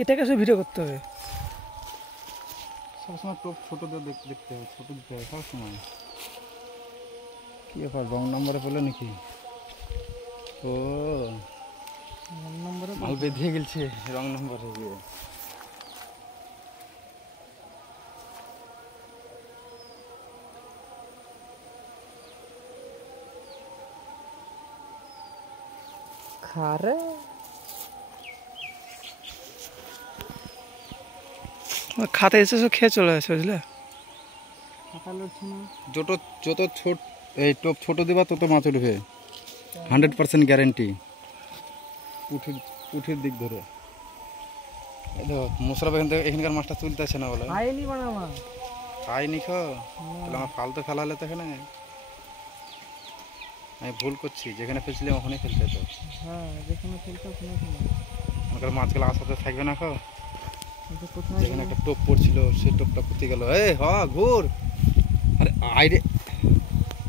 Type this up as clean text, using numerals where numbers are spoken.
এটাকে সে ভিডিও করতে হবে সবসময় টোপ ছোটদের দেখতে হবে, ছোট দিতে হবে সবসময়। কি ব্যাপার, রং নম্বরে পেলো নাকি? ও নম্বরে মাল বেঁধে গেছে রং নম্বরে গিয়ে। খারে খাতে এসে খেয়ে চলে আসে বুঝলে। যত যত ছোট এই টোপ ছোট দিবা তত মাছ উঠবে, 100% গ্যারেন্টি। পুঠির দিক ধরে এই দেখো মুসরাফ এখানকার মাছটা তুলতেছে না বলে খাইনি বানামা খাইনি খো, তাহলে আমার ফালতু ফেলা হলে তো এখানে আমি ভুল করছি, যেখানে ফেলছিলাম ওখানেই ফেলতে তো। হ্যাঁ যেখানে ফেলতে ওখানে আমাদের মাছগুলো আসাতে থাকবে না খো। যেখানে একটা টোপ পড়ছিল সেই টোপটা পুঁতে গেল। এই হ ঘুর, আরে আইরে